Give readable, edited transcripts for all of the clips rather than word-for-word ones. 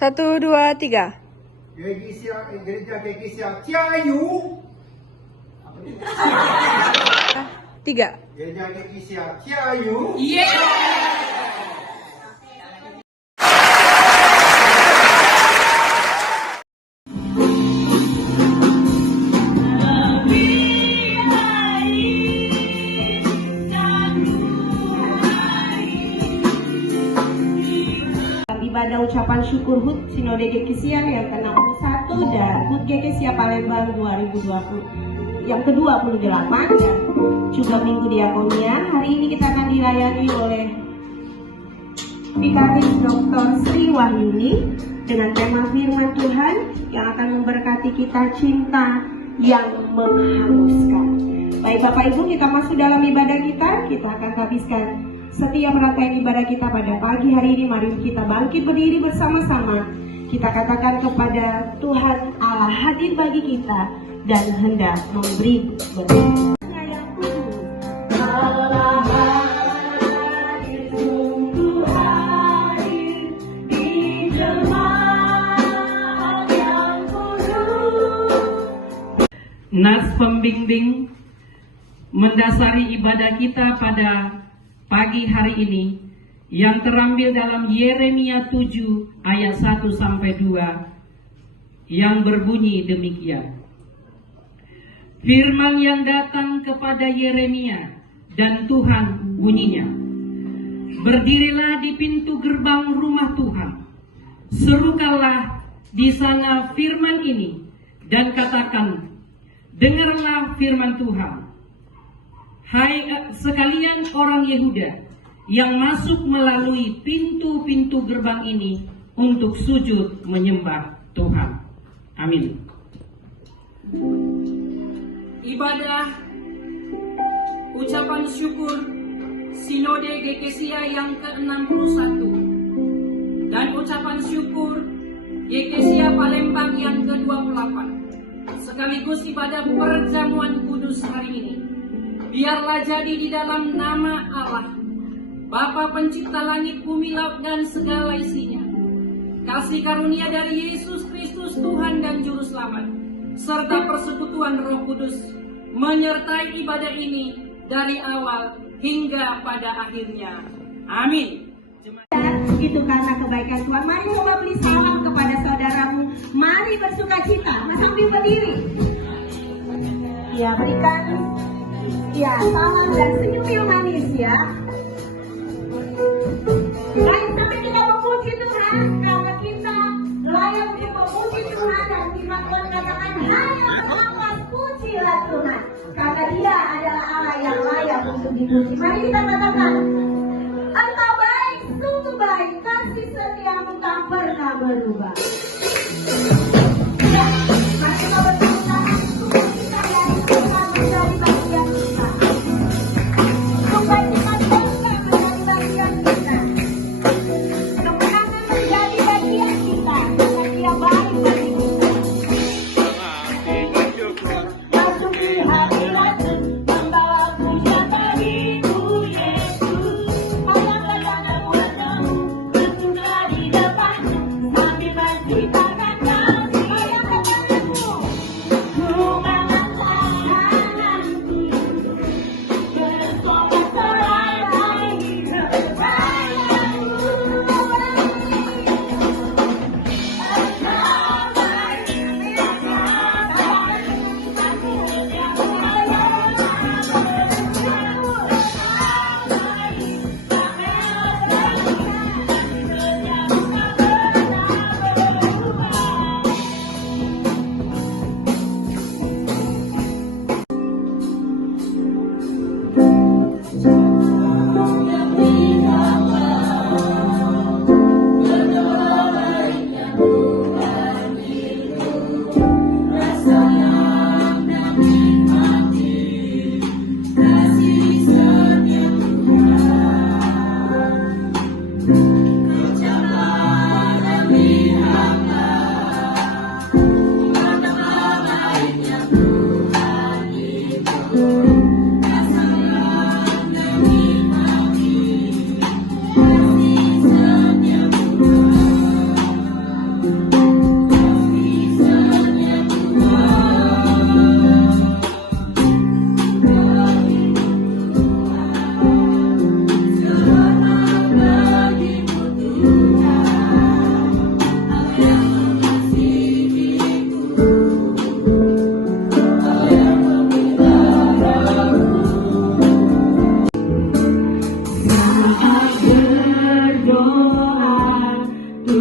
1, 2, 3. Gereja GKSIA, Ciayu. 3. Gereja GKSIA, Ciayu. Ibadah ucapan syukur HUT Sinode GKSIA yang ke-61 dan HUT GKSIA Palembang 2020 yang ke-28 dan juga Minggu Diakonia. Hari ini kita akan dilayani oleh Vikaris Dr. Sri Wahyuni dengan tema firman Tuhan yang akan memberkati kita, cinta yang menghanguskan. Baik Bapak Ibu, kita masuk dalam ibadah kita akan habiskan setiap rangkaian ibadah kita pada pagi hari ini. Mari kita bangkit berdiri bersama-sama. Kita katakan kepada Tuhan Allah hadir bagi kita dan hendak memberi berkat. Nas pembimbing mendasari ibadah kita pada pagi hari ini yang terambil dalam Yeremia 7 ayat 1 sampai 2 yang berbunyi demikian. Firman yang datang kepada Yeremia dan Tuhan bunyinya, berdirilah di pintu gerbang rumah Tuhan, serukanlah di sana firman ini dan katakan, dengarlah firman Tuhan. Hai sekalian orang Yehuda yang masuk melalui pintu-pintu gerbang ini untuk sujud menyembah Tuhan. Amin. Ibadah ucapan syukur Sinode GKSIA yang ke-61 dan ucapan syukur GKSIA Palembang yang ke-28 sekaligus ibadah perjamuan kudus hari ini. Biarlah jadi di dalam nama Allah, Bapa Pencipta langit, bumi, laut, dan segala isinya. Kasih karunia dari Yesus Kristus Tuhan dan Juru Selamat, serta persekutuan Roh Kudus, menyertai ibadah ini dari awal hingga pada akhirnya. Amin. Itu karena kebaikan Tuhan. Mari coba beri salam kepada saudaramu. Mari bersuka cita. Sambil berdiri. Ya, berikan salam dan senyum yang manis ya. Baik, sampai kita memuji Tuhan karena kita layak untuk memuji Tuhan dan firman Tuhan katakan hanya bernapas pujilah Tuhan karena Dia adalah Allah yang layak untuk dipuji. Mari kita katakan, Engkau baik, sungguh baik, kasih setiamu tak pernah berubah. Mari kita bersama kita dari Tuhan menjadi bagian kita. Supaya kita bangga menjadi bagian kita. Kemenangan menjadi bagian kita. Karena Dia baik bagi kita. Masuk di hadirat-Mu, membawa pujian bagimu Yesus. Pandanglah tanda-tandamu, bersuka di depan, sambil menciptakan kasih. Bayangkan tanganmu, hubunganlah tanganku, bersorak serai kebaikanmu.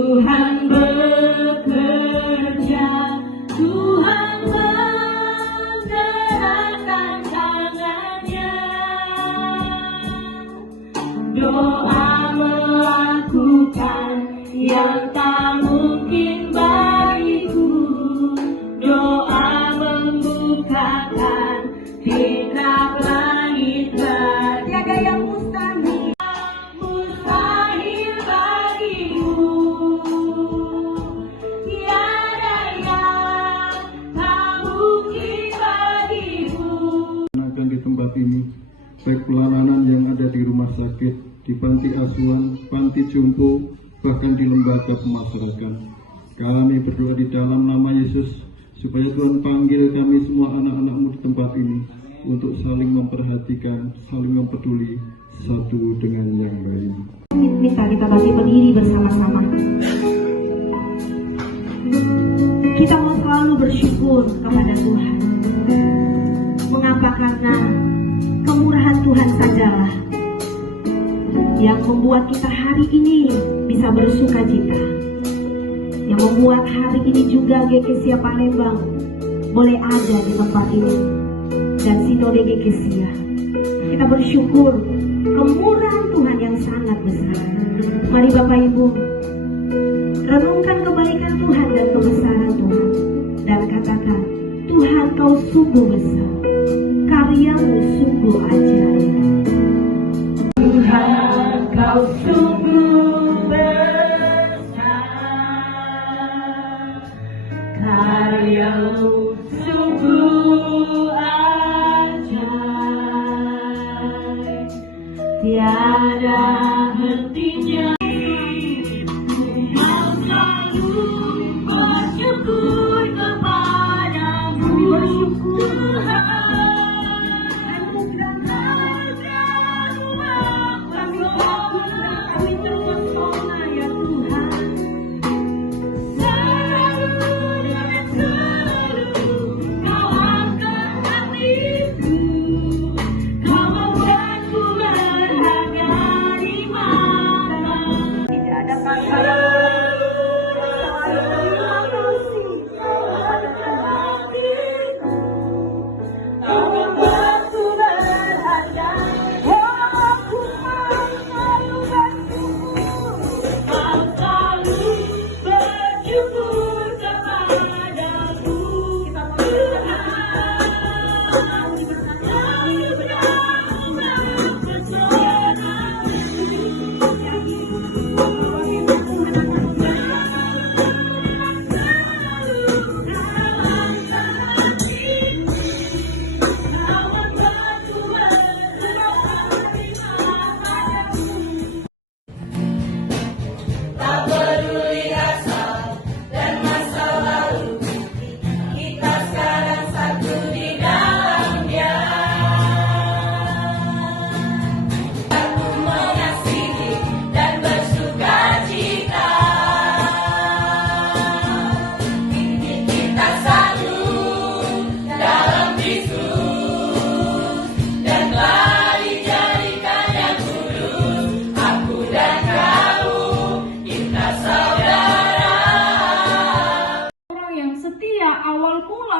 Tuhan bekerja, Tuhan menggerakkan tangannya. Doa melakukan yang tak mungkin bagiku. Doa membukakan kitab langit. Tiada yang mustahil, mustahil bagimu. Tiada yang tak mungkin bagimu. Akan di tempat ini, baik pelayanan yang ada di rumah sakit, di panti asuhan, panti jompo, bahkan di lembaga pemasyarakatan. Kami berdoa di dalam nama Yesus, supaya Tuhan panggil kami semua anak-anak-Mu di tempat ini untuk saling memperhatikan, saling mempeduli satu dengan yang lain. Bisa kita bagi berdiri bersama-sama. Kita mau selalu bersyukur kepada Tuhan. Mengapa? Karena kemurahan Tuhan sajalah yang membuat kita hari ini bisa bersuka cita, yang membuat hari ini juga GKSIA Palembang boleh ada di tempat ini, dan Sinode GKSIA. Kita bersyukur kemurahan Tuhan yang sangat besar. Mari Bapak Ibu, renungkan kebaikan Tuhan dan kebesaran Tuhan, dan katakan, Tuhan Kau sungguh besar, karyamu sungguh ajaib. Tuhan Kau sungguh besar, karyamu sungguh ajaib, tiada hentinya. Kau selalu bersyukur kepadamu, Tuhan.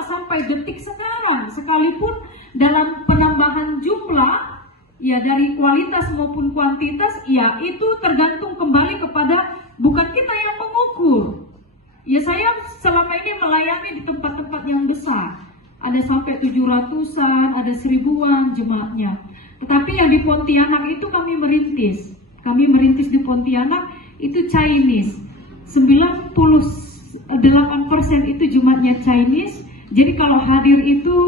Sampai detik sekarang, sekalipun dalam penambahan jumlah, ya dari kualitas maupun kuantitas, ya itu tergantung kembali kepada bukan kita yang mengukur. Ya saya selama ini melayani di tempat-tempat yang besar, ada sampai 700-an, ada 1000-an jemaatnya. Tetapi yang di Pontianak itu kami merintis di Pontianak itu Chinese, 98% itu jemaatnya Chinese. Jadi kalau hadir itu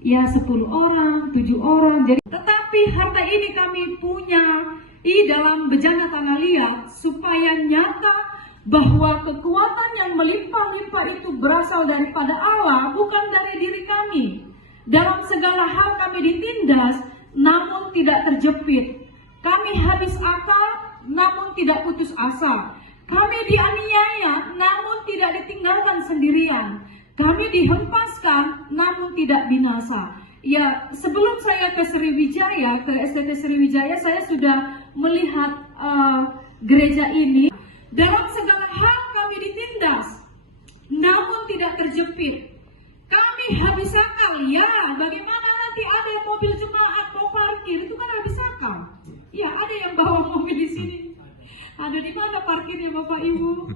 ya 10 orang, 7 orang. Jadi, tetapi harta ini kami punya dalam bejana tanah liat supaya nyata bahwa kekuatan yang melimpah-limpah itu berasal daripada Allah, bukan dari diri kami. Dalam segala hal kami ditindas, namun tidak terjepit. Kami habis akal, namun tidak putus asa. Kami dianiaya, namun tidak ditinggalkan sendirian. Kami dihempaskan, namun tidak binasa. Ya, sebelum saya ke Sriwijaya, ke STT Sriwijaya, saya sudah melihat gereja ini. Dalam segala hal sempit. Kami habis akal, ya. Bagaimana nanti ada mobil jemaat mau parkir, itu kan habis akal. Ya, ada yang bawa mobil di sini. Ada di mana parkirnya Bapak Ibu?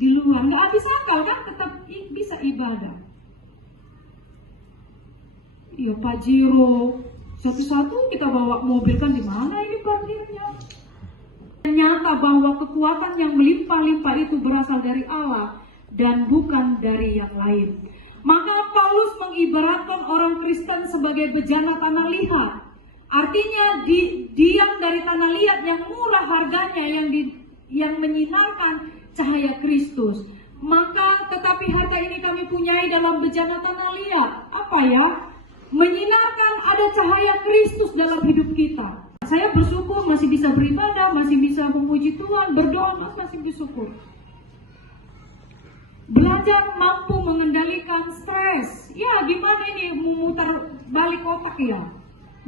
Di luar. Nggak habis akal kan, tetap bisa ibadah. Iya Pak Jiro, satu-satu kita bawa mobil kan di mana ini parkirnya? Ternyata bahwa kekuatan yang melimpah-limpah itu berasal dari Allah dan bukan dari yang lain. Maka Paulus mengibaratkan orang Kristen sebagai bejana tanah liat. Artinya diam dari tanah liat yang murah harganya, yang menyinarkan cahaya Kristus. Maka tetapi harta ini kami punyai dalam bejana tanah liat. Apa ya? Menyinarkan ada cahaya Kristus dalam hidup kita. Saya bersyukur masih bisa beribadah, masih bisa memuji Tuhan, berdoa, masih bersyukur. Belajar mampu mengendalikan stres. Ya, gimana ini memutar balik otak ya?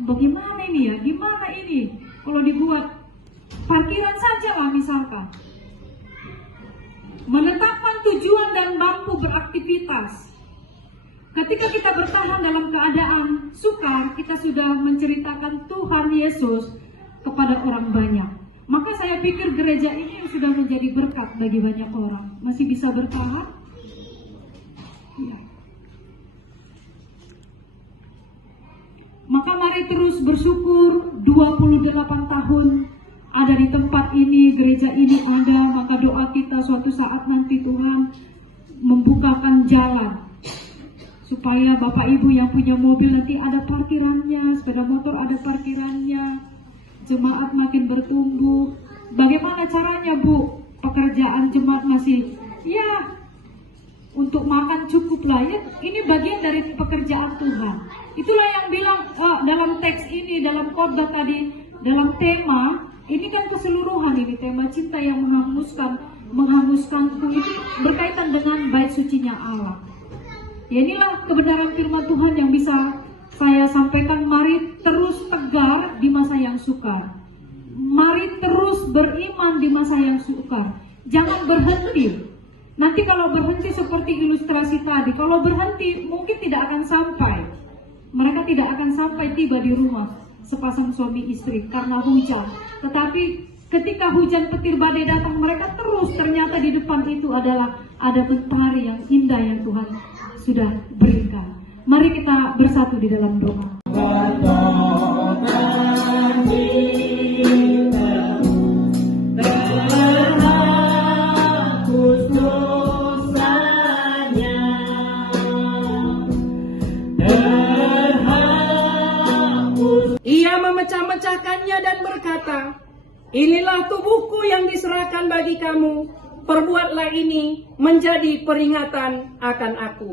Bagaimana ini ya? Gimana ini? Kalau dibuat parkiran saja lah misalkan. Menetapkan tujuan dan mampu beraktivitas. Ketika kita bertahan dalam keadaan sukar, kita sudah menceritakan Tuhan Yesus kepada orang banyak. Maka saya pikir gereja ini sudah menjadi berkat bagi banyak orang. Masih bisa bertahan? Ya. Maka mari terus bersyukur 28 tahun ada di tempat ini, gereja ini ada. Maka doa kita suatu saat nanti Tuhan membukakan jalan supaya Bapak Ibu yang punya mobil nanti ada parkirannya, sepeda motor ada parkirannya, jemaat makin bertumbuh. Bagaimana caranya Bu? Pekerjaan jemaat masih ya untuk makan cukup lah ya. Ini bagian dari pekerjaan Tuhan. Itulah yang bilang dalam teks ini, dalam khotbah tadi, dalam tema ini kan keseluruhan ini tema cinta yang menghanguskanku itu berkaitan dengan bait sucinya Allah. Ya inilah kebenaran firman Tuhan yang bisa saya sampaikan. Mari terus tegar di masa yang sukar. Mari terus beriman di masa yang sukar. Jangan berhenti. Nanti kalau berhenti seperti ilustrasi tadi, kalau berhenti mungkin tidak akan sampai. Mereka tidak akan sampai tiba di rumah sepasang suami istri karena hujan. Tetapi ketika hujan petir badai datang, mereka terus ternyata di depan itu adalah ada mentari yang indah yang Tuhan sudah berikan. Mari kita bersatu di dalam doa. Ia memecah-mecahkannya dan berkata, inilah tubuhku yang diserahkan bagi kamu. Perbuatlah ini menjadi peringatan akan aku.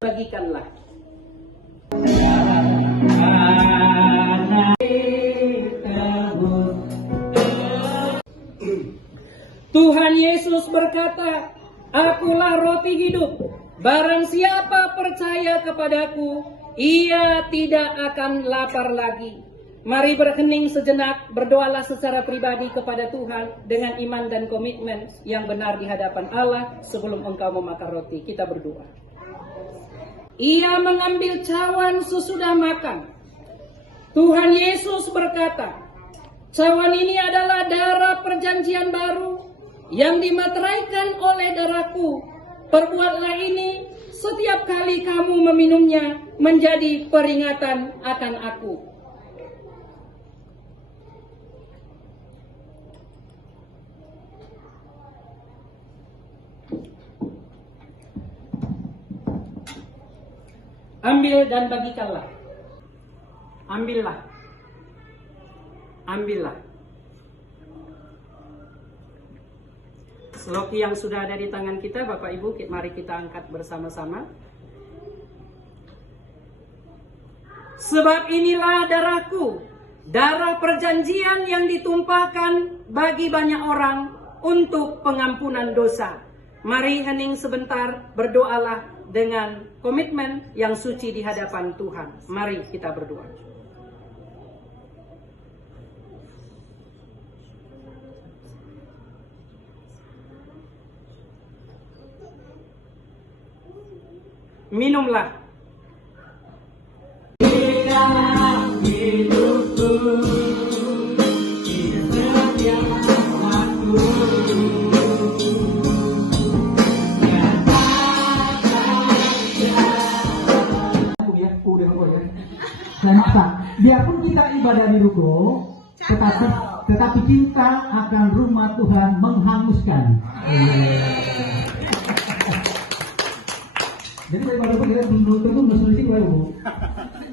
Bagikanlah. Tuhan Yesus berkata, akulah roti hidup. Barang siapa percaya kepadaku, ia tidak akan lapar lagi. Mari berhening sejenak, berdoalah secara pribadi kepada Tuhan dengan iman dan komitmen yang benar di hadapan Allah sebelum engkau memakan roti. Kita berdoa. Ia mengambil cawan sesudah makan. Tuhan Yesus berkata, cawan ini adalah darah perjanjian baru yang dimateraikan oleh darahku. Perbuatlah ini setiap kali kamu meminumnya menjadi peringatan akan aku. Ambil dan bagikanlah. Ambillah. Ambillah. Seloki yang sudah ada di tangan kita, Bapak Ibu, mari kita angkat bersama-sama. Sebab inilah darahku, darah perjanjian yang ditumpahkan bagi banyak orang untuk pengampunan dosa. Mari hening sebentar, berdoalah dengan komitmen yang suci di hadapan Tuhan. Mari kita berdoa. minumlah. Saya maksa, biarpun kita ibadah di ruko, tetapi cinta akan rumah Tuhan menghanguskan. Jadi saya ibadah pun kita belum selisih Bu.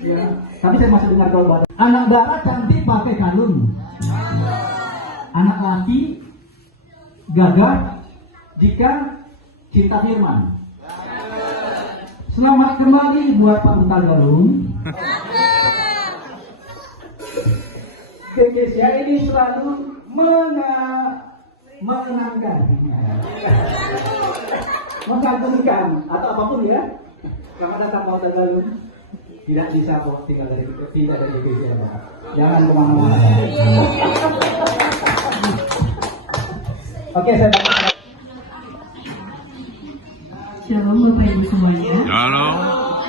Ya, tapi saya masih dengar doa. Anak darah cantik pakai kalung. Anak laki gagah jika cinta firman. Selamat kembali buat Pak Buta Galung. Kekesia ini selalu menenangkan, mengagumkan atau apapun ya. Karena datang Pak Buta Galung tidak bisa kok tinggal dari Kekesia, Pak. Jangan kemana-mana. Oke, saya Shalom Bapak Ibu semuanya. Shalom.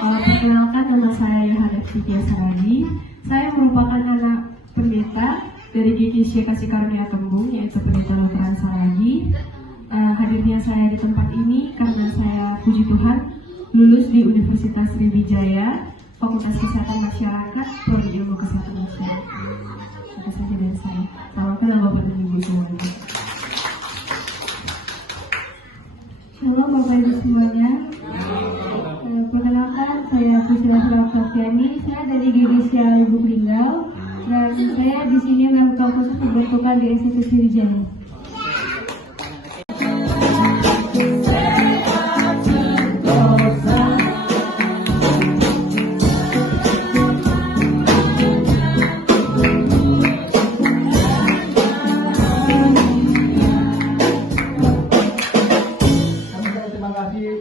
Perkenalkan, nama saya Yohana Siti Sarani. Saya merupakan anak pendeta dari GKSY Kasih Karunia Tembung, yaitu pendeta Lutheran Saragi. Hadirnya saya di tempat ini karena saya, puji Tuhan, lulus di Universitas Sriwijaya, Fakultas Kesehatan Masyarakat, Prodi Ilmu Kesehatan Masyarakat. Itu saja dari saya. Salam kenal Bapak dan Ibu semuanya. Halo Bapak Ibu semuanya. Perkenalkan, saya Priscilla Surakartiani. Saya dari GKSY Lubuk Linggau dan saya di sini melakukan khusus pembentukan di SMK Sriwijaya.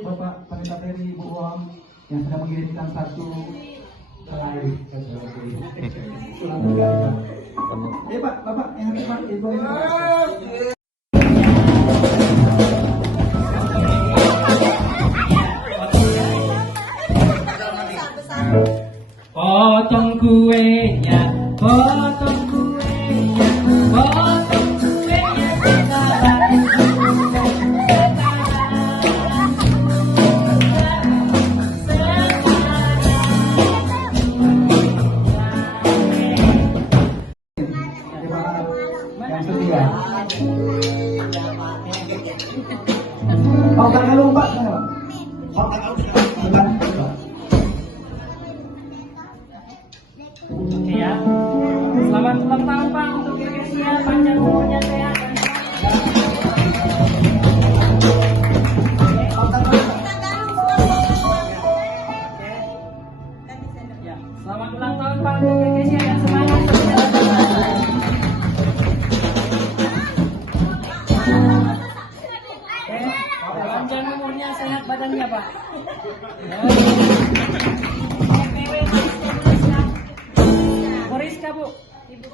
Bapak Pendeta Ferry Bu Wong yang sudah mengirimkan satu helai. Pak, Bapak yang Pak Ibu. Potong kuenya, potong kuenya, potong kuenya sekarang. Yang setia. Pak jangan lupa. Oke ya. Selamat ulang tahun Pak untuk GKSY, panjang umurnya, sehat dan ya, selamat ulang tahun Pak untuk GKSY dan semangat panjang umurnya, sehat badannya Pak. Boriska Bu, Ibu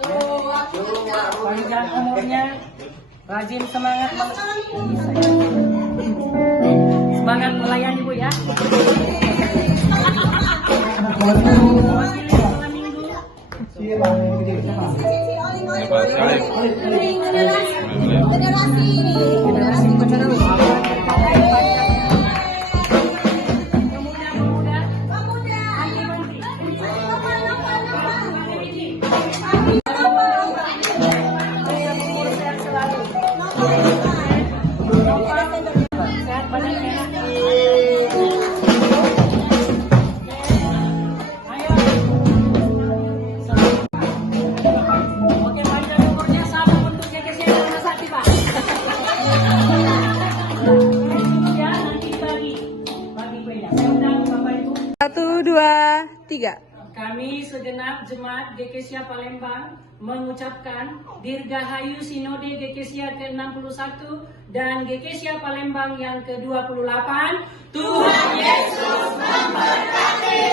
panjang umurnya, rajin semangat melayani Bu ya. Satu, dua, tiga. Kami segenap jemaat GKSY Palembang mengucapkan Dirgahayu Sinode GKSY ke-61 dan GKSY Palembang yang ke-28. Tuhan Yesus memberkati.